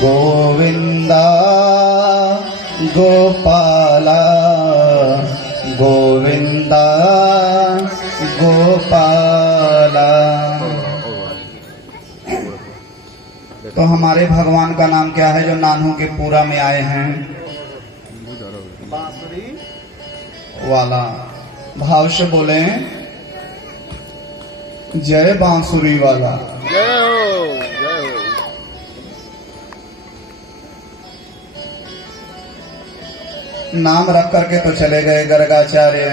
गोविंदा गोपाला गोविंदा गोपाला। तो हमारे भगवान का नाम क्या है जो नानू के पूरा में आए हैं? बांसुरी वाला। भाव से बोले जय बांसुरी वाला। जय हो जय हो। नाम रख करके तो चले गए गर्गाचार्य।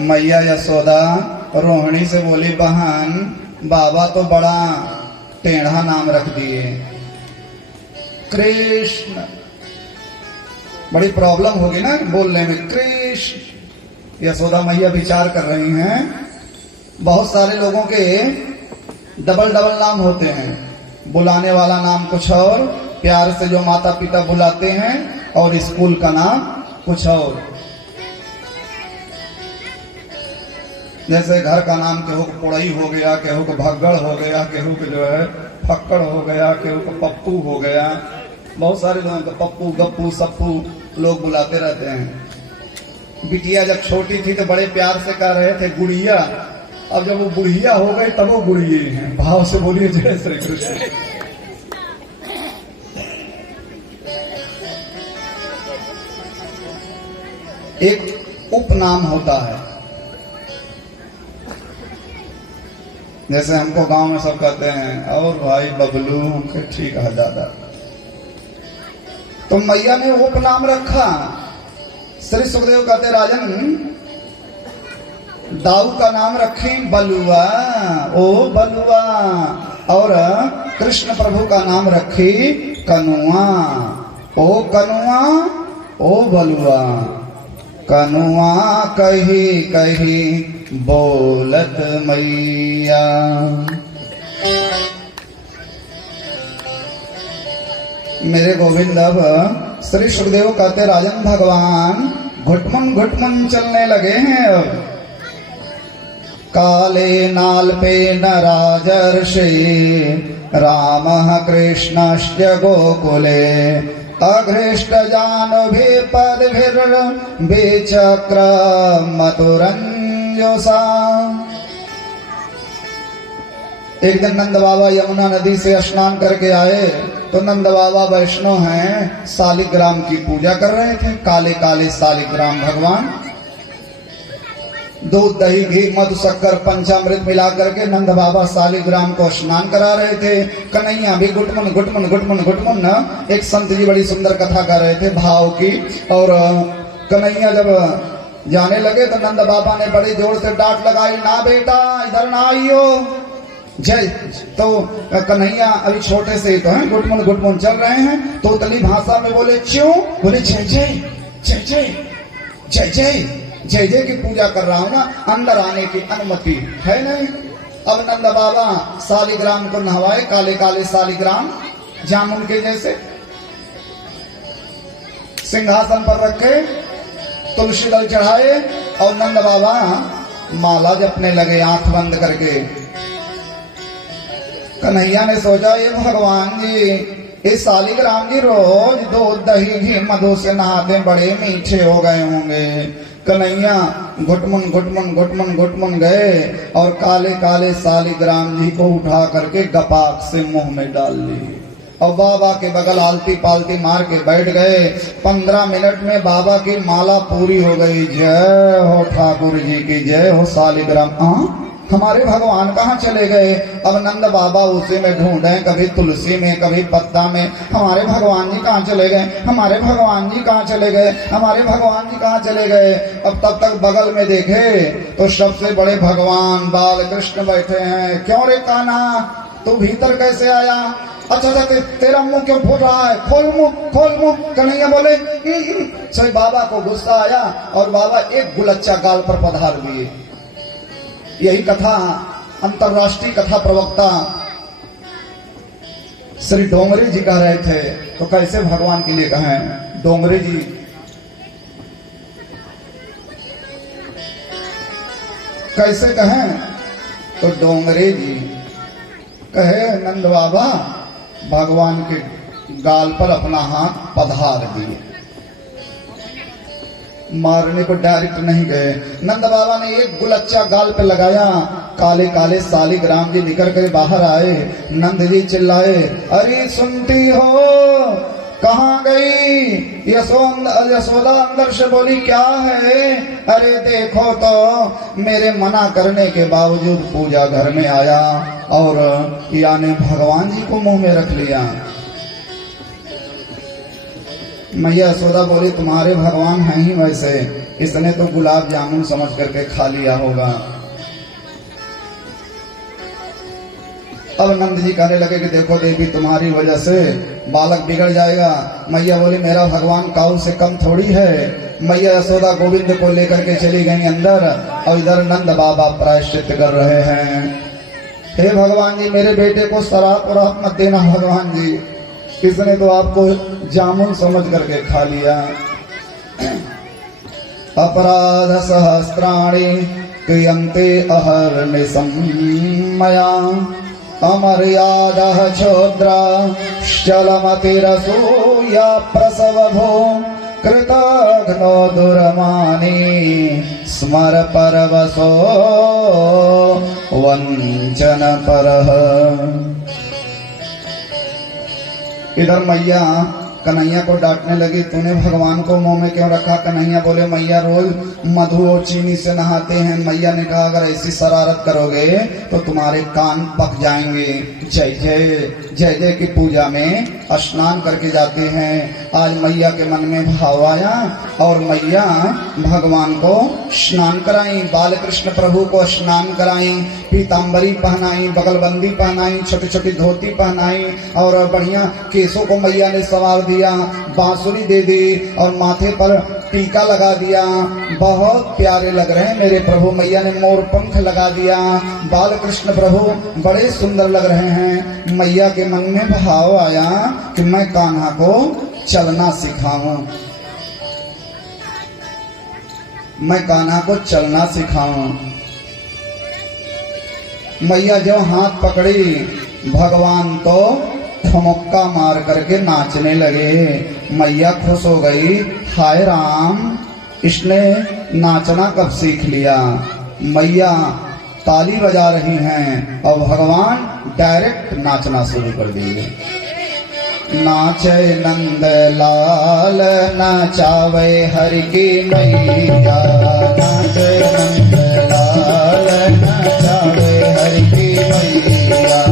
मैया यशोदा रोहिणी से बोली बहन बाबा तो बड़ा टेढ़ा नाम रख दिए कृष्ण। बड़ी प्रॉब्लम होगी ना बोलने में कृष्ण। यशोदा मैया विचार कर रही हैं बहुत सारे लोगों के डबल डबल नाम होते हैं। बुलाने वाला नाम कुछ और, प्यार से जो माता पिता बुलाते हैं, और स्कूल का नाम कुछ और। जैसे घर का नाम केहू को पोड़ई हो गया, केहू को भगड़ हो गया, केहू को जो है फक्कड़ हो गया, केहू को पप्पू हो गया। बहुत सारे लोगों को पप्पू गप्पू सप्पू लोग बुलाते रहते हैं। बिटिया जब छोटी थी तो बड़े प्यार से कह रहे थे गुड़िया। अब जब वो बुढ़िया हो गई तब वो गुड़िये हैं। भाव से बोलिए जय श्री कृष्ण। एक उपनाम होता है। जैसे हमको गांव में सब कहते हैं और भाई बबलू, हमसे ठीक है दादा। तो मैया ने उपनाम रखा। श्री सुखदेव कहते राजन दाऊ का नाम रखें बलुआ, ओ बलुआ। और कृष्ण प्रभु का नाम रखी कनुआ, ओ कनुआ, ओ बलुआ। कनुआ कही कही बोलत मैया। मेरे गोविंद अब श्री सुखदेव कहते राजन भगवान घुटमन घुटमन चलने लगे हैं। अब काले नाल पे न राजर्षि राम कृष्णश्च गोकुले अघृष्ट जानोभि पदभिर विचक्र मथुरंजोसा। एक दिन नंद बाबा यमुना नदी से स्नान करके आए तो नंद बाबा वैष्णव हैं, शालिग्राम की पूजा कर रहे थे। काले काले शालिग्राम भगवान दूध दही घी मधु शक्कर पंचामृत मिला करके नंद बाबा शालिग्राम को स्नान करा रहे थे। कन्हैया भी गुटमन गुटमन गुटमन गुटमन न। एक संत जी बड़ी सुंदर कथा कर रहे थे भाव की। और कन्हैया जब जाने लगे तो नंद बाबा ने बड़ी जोर से डांट लगाई, ना बेटा इधर ना आइयो जय। तो कन्हैया अभी छोटे से तो हैं, गुटमन गुटमन चल रहे हैं। तो तली भाषा में बोले क्यों? बोले जय जय जय जय जय जय जय जय की पूजा कर रहा हूं ना, अंदर आने की अनुमति है नहीं। अब नंद बाबा शालिग्राम को नहवाए, काले काले शालिग्राम जामुन के जैसे सिंहासन पर रखे, तुलसी दल चढ़ाए और नंद बाबा माला जपने लगे आंख बंद करके। कन्हैया ने सोचा ये भगवान जी इस शालिग्राम जी रोज दूध दही घी मधु से नहाते बड़े मीठे हो गए होंगे। कन्हैया घुटमन घुटमन घुटमन घुटमन गए और काले काले शालिग्राम जी को उठा करके गपाक से मुंह में डाल लिए और बाबा के बगल आलती पालती मार के बैठ गए। 15 मिनट में बाबा की माला पूरी हो गई। जय हो ठाकुर जी की जय हो। शालिग्राम हमारे भगवान कहाँ चले गए? अब नंद बाबा उसी में ढूंढे, कभी तुलसी में कभी पत्ता में। हमारे भगवान जी कहाँ चले गए? हमारे भगवान जी कहाँ चले गए? हमारे भगवान जी कहाँ चले गए? अब तब तक बगल में देखे तो सबसे बड़े भगवान बाल कृष्ण बैठे हैं। क्यों रे कान्हा तू भीतर कैसे आया? अच्छा तेरा मुंह क्यों फूट रहा है? खोल मुंह खोल मुंह। कन्हैया बोले सही। बाबा को गुस्सा आया और बाबा एक गुलच्चा गाल पर पधार दिए। यही कथा अंतरराष्ट्रीय कथा प्रवक्ता श्री डोंगरे जी कह रहे थे। तो कैसे भगवान के लिए कहें? डोंगरे जी कैसे कहें? तो डोंगरे जी कहे नंद बाबा भगवान के गाल पर अपना हाथ पधार दिए। मारने को डायरेक्ट नहीं गए। नंद बाबा ने एक गुलच्चा गाल पे लगाया। काले काले सालिग्राम जी निकल कर बाहर आए। नंद जी चिल्लाए, अरे सुनती हो, कहाँ गई? यशोदा अंदर से बोली, क्या है? अरे देखो तो मेरे मना करने के बावजूद पूजा घर में आया और यानी भगवान जी को मुंह में रख लिया। मैया यशोदा बोली, तुम्हारे भगवान हैं ही वैसे, इसने तो गुलाब जामुन समझ करके खा लिया होगा। अब नंद जी कहने लगे कि देखो देवी, तुम्हारी वजह से बालक बिगड़ जाएगा। मैया बोली, मेरा भगवान काऊ से कम थोड़ी है। मैया यशोदा गोविंद को लेकर के चली गई अंदर और इधर नंद बाबा प्रायश्चित कर रहे हैं। हे भगवान जी, मेरे बेटे को शराब और आप मत देना भगवान जी, इसने तो आपको जामुन समझ करके खा लिया। अपराध सहस्राणि क्रियन्ते अहर्निशं मया, अमर्यादः क्षोद्रा चलमतिरसूया प्रसवभो, कृतघ्नो दुर्मानी स्मर परवसो वंचन परः। इधर मैया कन्हैया को डांटने लगी, तूने भगवान को मुंह में क्यों रखा? कन्हैया बोले, मैया रोज मधु और चीनी से नहाते हैं। मैया ने कहा, अगर ऐसी शरारत करोगे तो तुम्हारे कान पक जाएंगे। जय जय जय जय की पूजा में स्नान करके जाते हैं। आज मैया के मन में भाव आया और मैया भगवान को स्नान कराई, बाल कृष्ण प्रभु को स्नान कराई, पीताम्बरी पहनाई, बगलबंदी पहनाई, छोटी छोटी धोती पहनाई और बढ़िया केसों को मैया ने सवार दिया, बांसुरी दे दी और माथे पर टीका लगा दिया। बहुत प्यारे लग रहे हैं मेरे प्रभु। मैया ने मोर पंख लगा दिया। बाल कृष्ण प्रभु बड़े सुंदर लग रहे हैं। मैया के मन में भाव आया कि मैं कान्हा को चलना सिखाऊं, मैं कान्हा को चलना सिखाऊं। मैया जो हाथ पकड़ी, भगवान तो ठुमक्का मार करके नाचने लगे। मैया खुश हो गई, हाय राम, इसने नाचना कब सीख लिया। मैया ताली बजा रही हैं और भगवान डायरेक्ट नाचना शुरू कर दिए। नाचे नंद लाल नचावे हरि की मैया, नाचे नंद लाल नचावे हरि की मैया।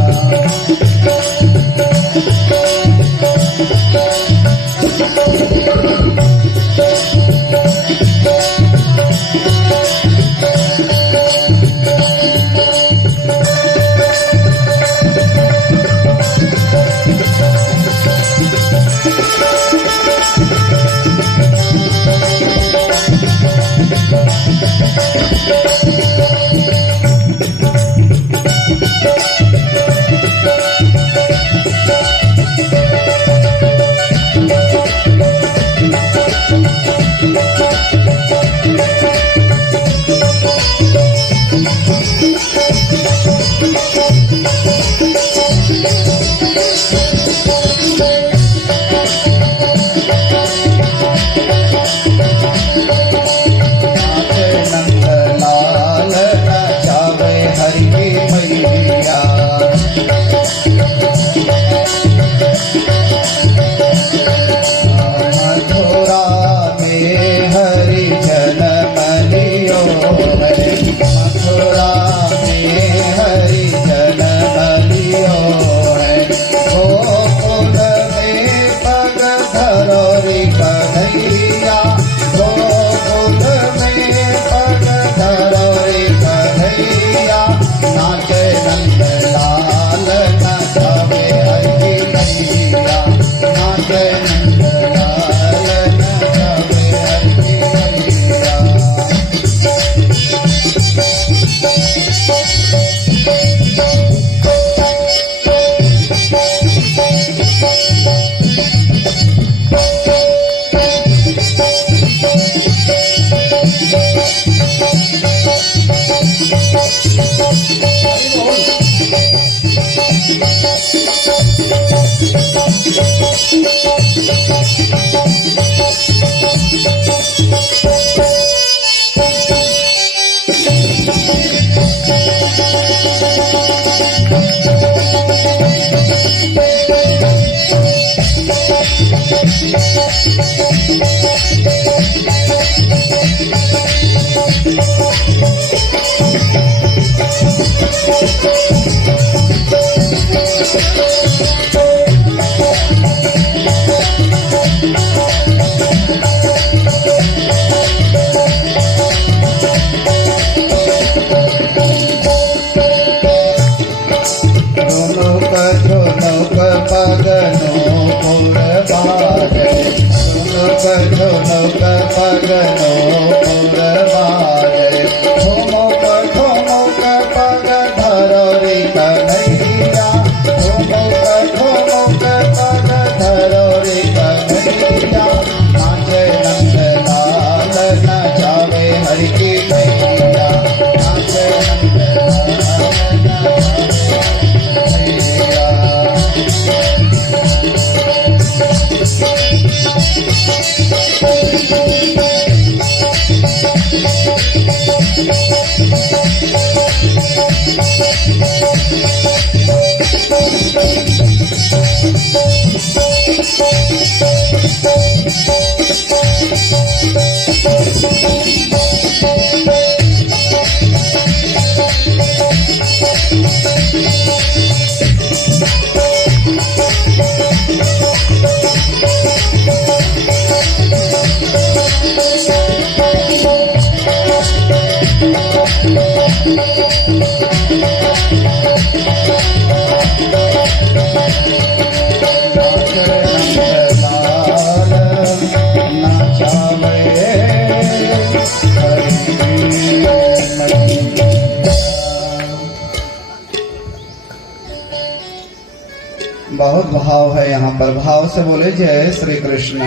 बहुत भाव है यहाँ पर, भाव से बोले जय श्री कृष्ण।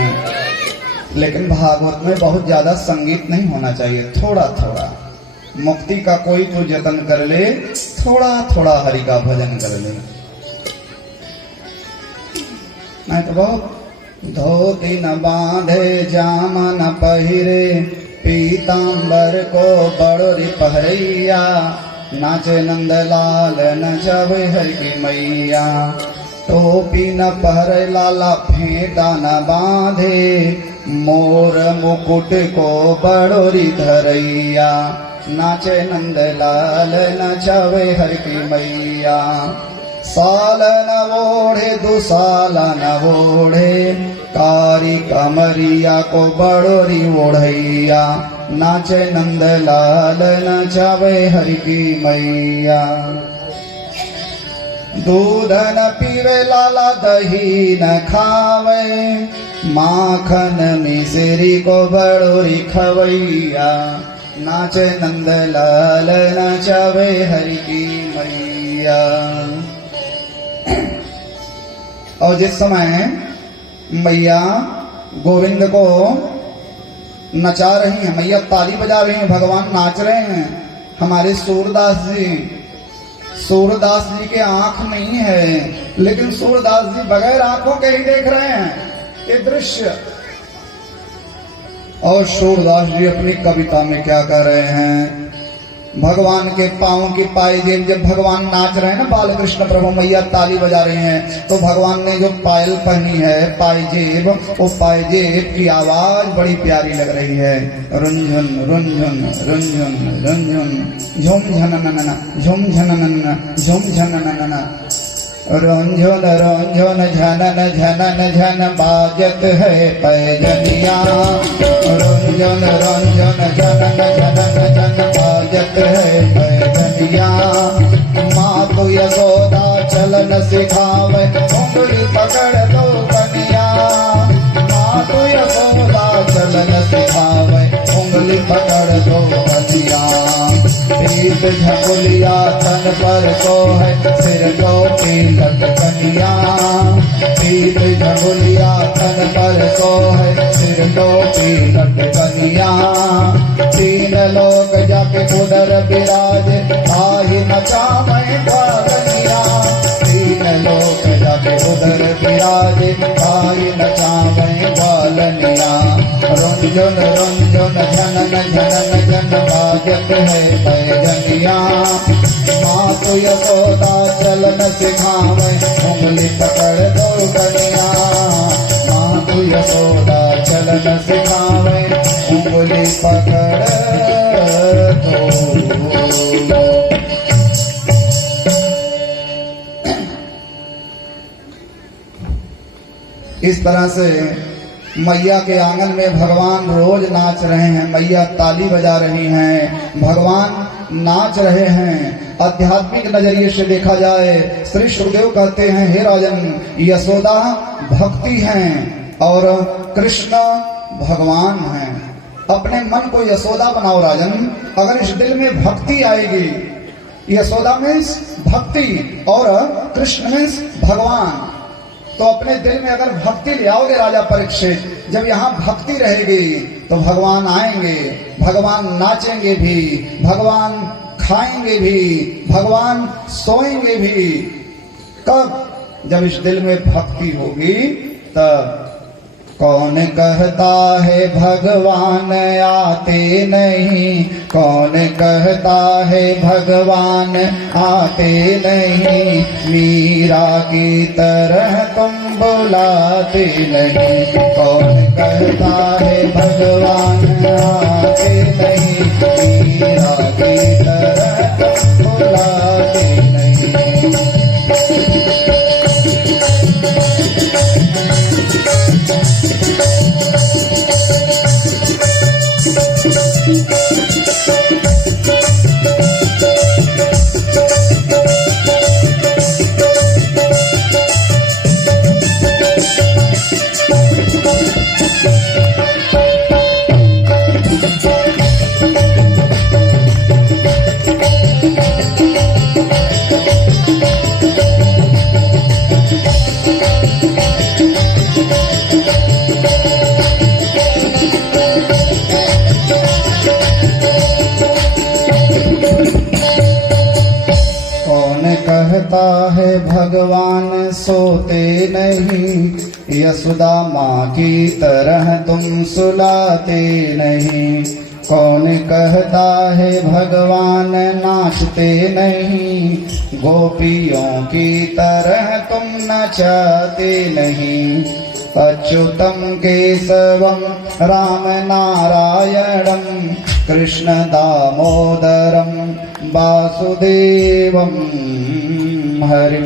लेकिन भागवत में बहुत ज्यादा संगीत नहीं होना चाहिए, थोड़ा थोड़ा मुक्ति का कोई तो जतन कर ले, थोड़ा थोड़ा हरि का भजन कर ले, नहीं तो बहुत धोती न बांधे जामा न पहिरे, पीतांबर को बड़ोरी पहरैया, नाचे नंदलाल नचवे हरि की मैया, टोपी न पहरे लाला फेंटा न बांधे, मोर मुकुट को बड़ोरी धरैया, नाचे नंदलाल नचवे हरि की मैया, साल न ओढ़े दुसाल न ओढ़े, कारी कमरिया को बड़ोरी ओढ़ैया, नाचे नंदलाल नचवे हरि की मैया, दूध न पीवे लाला दही न खावे, माखन मिश्री को बड़ोरी खवैया, नाचे नंदलाल नचवे हरि की मैया। और जिस समय मैया गोविंद को नचा रही हैं, मैया ताली बजा रही हैं, भगवान नाच रहे हैं, हमारे सूरदास जी के आंख नहीं है, लेकिन सूरदास जी बगैर आंखों के ही देख रहे हैं ये दृश्य। और सूरदास जी अपनी कविता में क्या कर रहे हैं, भगवान के पांव की पायजेब, जब भगवान नाच रहे हैं ना बाल कृष्ण प्रभु, मैया ताली बजा रहे हैं, तो भगवान ने जो पायल पहनी है पायजेब, वो पायजेब की आवाज बड़ी प्यारी लग रही है, रुंझुन रुंझुन रुंझुन रुंझुन झुम झननना झुम झननना झुम झननना, रुंझुन रुंझुन झनन झनन झन बाजत है पैजनिया, रुंझुन रुंझुन झनन झनन झन बाजत है पैजनिया, माँ तो यशोदा चलन सिखावे, उंगली पकड़ दो कनिया, माँ तो यशोदा चलन सिखावे, उंगली पकड़ दो कनिया, पीत झकुलिया तन पर को है, सिर टोपी लटकनिया, पीत झकुलिया तन पर को है, सिर टोपी लटकनिया, तीन लोग जाके उधर विराज, ताहि नचावे बागनिया, तीन लोग जाके उधर विराज, ताहि नचावे बालनिया, रुंझुन रुंझुन झनन झनन झन बाजत है पैजनिया, माँ तो यशोदा चलन सिखावे, उंगली पकड़ दो कनिया, माँ तो यशोदा चलन सिखावे, उंगली पकड़ दो। इस तरह से मैया के आंगन में भगवान रोज नाच रहे हैं, मैया ताली बजा रही हैं, भगवान नाच रहे हैं। आध्यात्मिक नजरिए से देखा जाए, श्री सुखदेव कहते हैं, हे राजन, यशोदा भक्ति हैं और कृष्ण भगवान हैं। अपने मन को यशोदा बनाओ राजन। अगर इस दिल में भक्ति आएगी, यशोदा मीन्स भक्ति और कृष्ण मीन्स भगवान, तो अपने दिल में अगर भक्ति ले आओगे राजा परीक्षित, जब यहाँ भक्ति रहेगी तो भगवान आएंगे, भगवान नाचेंगे भी, भगवान खाएंगे भी, भगवान सोएंगे भी। कब? जब इस दिल में भक्ति होगी तब। कौन कहता है भगवान आते नहीं, कौन कहता है भगवान आते नहीं, मीरा की तरह तुम बुलाते नहीं। कौन कहता है भगवान आते नहीं, मीरा की तरह तुम बुलाते नहीं। कहता है भगवान सोते नहीं, यशोदा माँ की तरह तुम सुलाते नहीं। कौन कहता है भगवान नाचते नहीं, गोपियों की तरह तुम नचाते नहीं। अच्युतम केशवम राम नारायणम, कृष्ण दामोदरम वासुदेवम हरिम।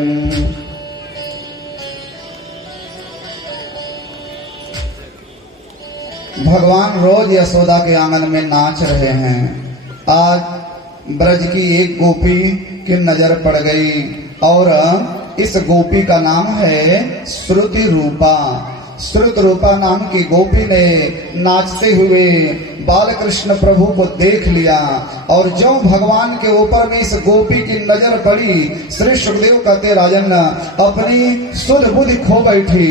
भगवान रोज यशोदा के आंगन में नाच रहे हैं। आज ब्रज की एक गोपी की नजर पड़ गई और इस गोपी का नाम है श्रुति रूपा। श्रुत रूपा नाम की गोपी ने नाचते हुए बाल कृष्ण प्रभु को देख लिया और जो भगवान के ऊपर में इस गोपी की नजर पड़ी, श्री सुखदेव कहते, राजन अपनी सुध बुद्धि खो बैठी,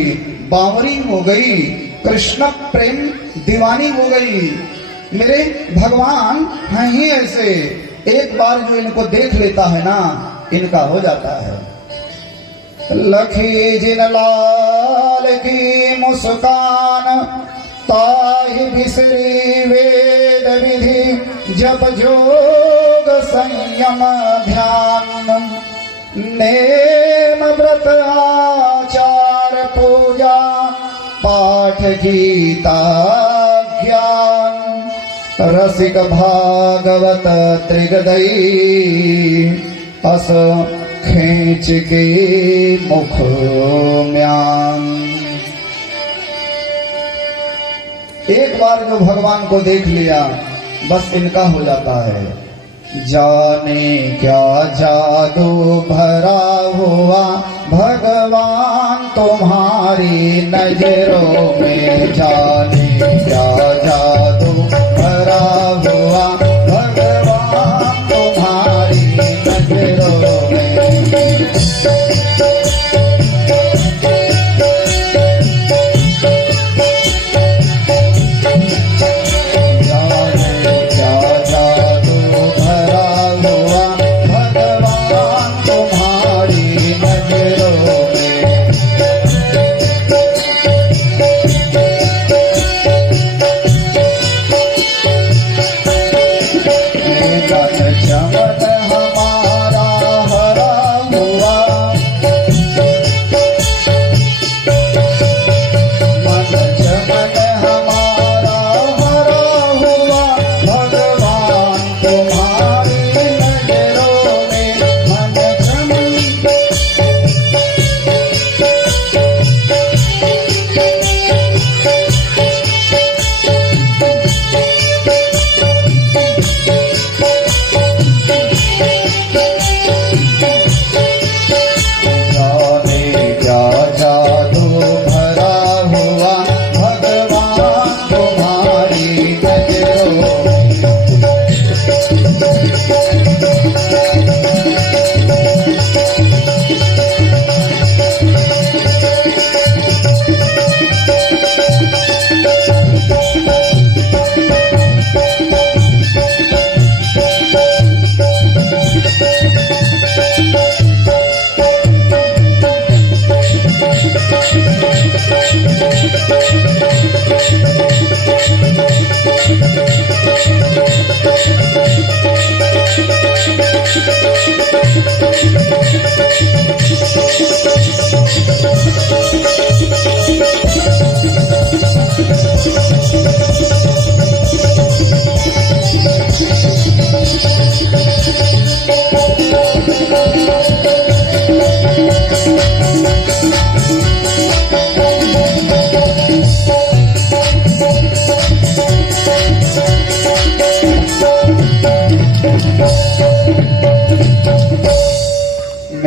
बावरी हो गई, कृष्ण प्रेम दीवानी हो गई। मेरे भगवान हैं ही ऐसे, एक बार जो इनको देख लेता है ना, इनका हो जाता है। लखी जिन लाल की मुस्कान, ताहि बिसरी वेद विधि, जप जोग संयम ध्यान, नेम व्रत आचार पूजा, पाठ गीता ज्ञान, रसिक भागवत त्रिगदई, अस खींच के मुख म्यान। एक बार जो भगवान को देख लिया, बस इनका हो जाता है। जाने क्या जादू भरा हुआ भगवान तुम्हारी नजरों में, जाने क्या जादू भरा हुआ भगवान तुम्हारी नजरों में।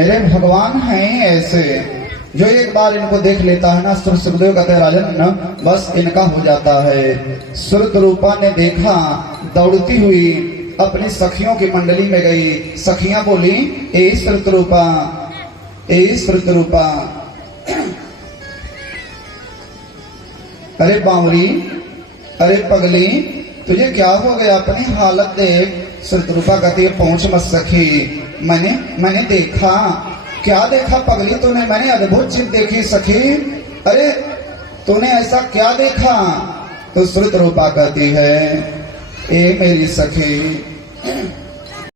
मेरे भगवान हैं ऐसे, जो एक बार इनको देख लेता है ना, सुरदेव कहते हैं राजन न बस इनका हो जाता है। सुरत रूपा ने देखा, दौड़ती हुई अपनी सखियों की मंडली में गई। सखियां बोली, ए सुरत रूपा, ए सुरत रूपा, अरे बावरी, अरे पगली, तुझे क्या हो गया? अपनी हालत देख। सुरद्रूपा कहती है, पहुंच मत सखी, मैंने देखा। क्या देखा पगली तूने? मैंने अद्भुत चीज देखी सखी। अरे तूने ऐसा क्या देखा? तो सुरद्रूपा कहती है, ए मेरी सखी,